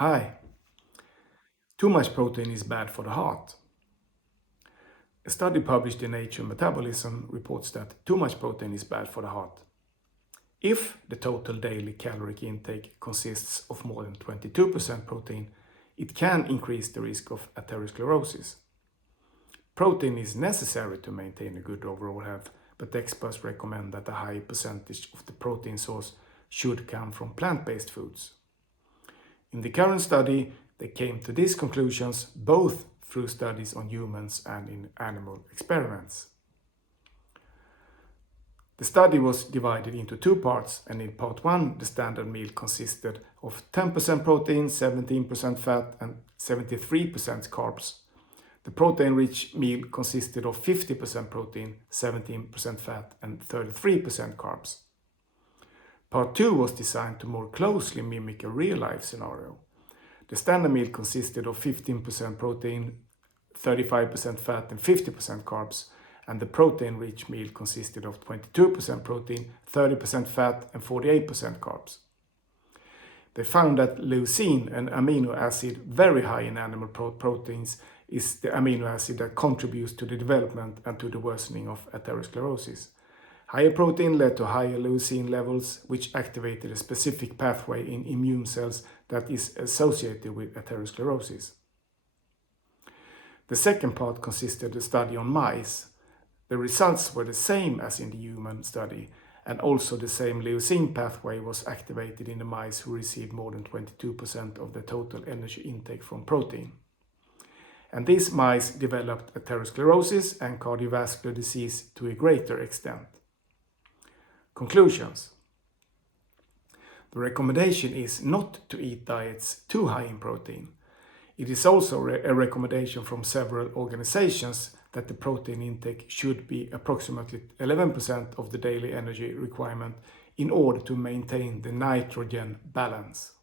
Hi, too much protein is bad for the heart. A study published in Nature Metabolism reports that too much protein is bad for the heart. If the total daily caloric intake consists of more than 22% protein, it can increase the risk of atherosclerosis. Protein is necessary to maintain a good overall health, but experts recommend that a high percentage of the protein source should come from plant-based foods. In the current study, they came to these conclusions both through studies on humans and in animal experiments. The study was divided into two parts, and in part 1, the standard meal consisted of 10% protein, 17% fat, and 73% carbs. The protein-rich meal consisted of 50% protein, 17% fat, and 33% carbs. Part 2 was designed to more closely mimic a real-life scenario. The standard meal consisted of 15% protein, 35% fat, and 50% carbs, and the protein-rich meal consisted of 22% protein, 30% fat, and 48% carbs. They found that leucine, an amino acid very high in animal proteins, is the amino acid that contributes to the development and to the worsening of atherosclerosis. Higher protein led to higher leucine levels, which activated a specific pathway in immune cells that is associated with atherosclerosis. The second part consisted of a study on mice. The results were the same as in the human study, and also the same leucine pathway was activated in the mice who received more than 22% of the total energy intake from protein. And these mice developed atherosclerosis and cardiovascular disease to a greater extent. Conclusions. The recommendation is not to eat diets too high in protein. It is also a recommendation from several organizations that the protein intake should be approximately 11% of the daily energy requirement in order to maintain the nitrogen balance.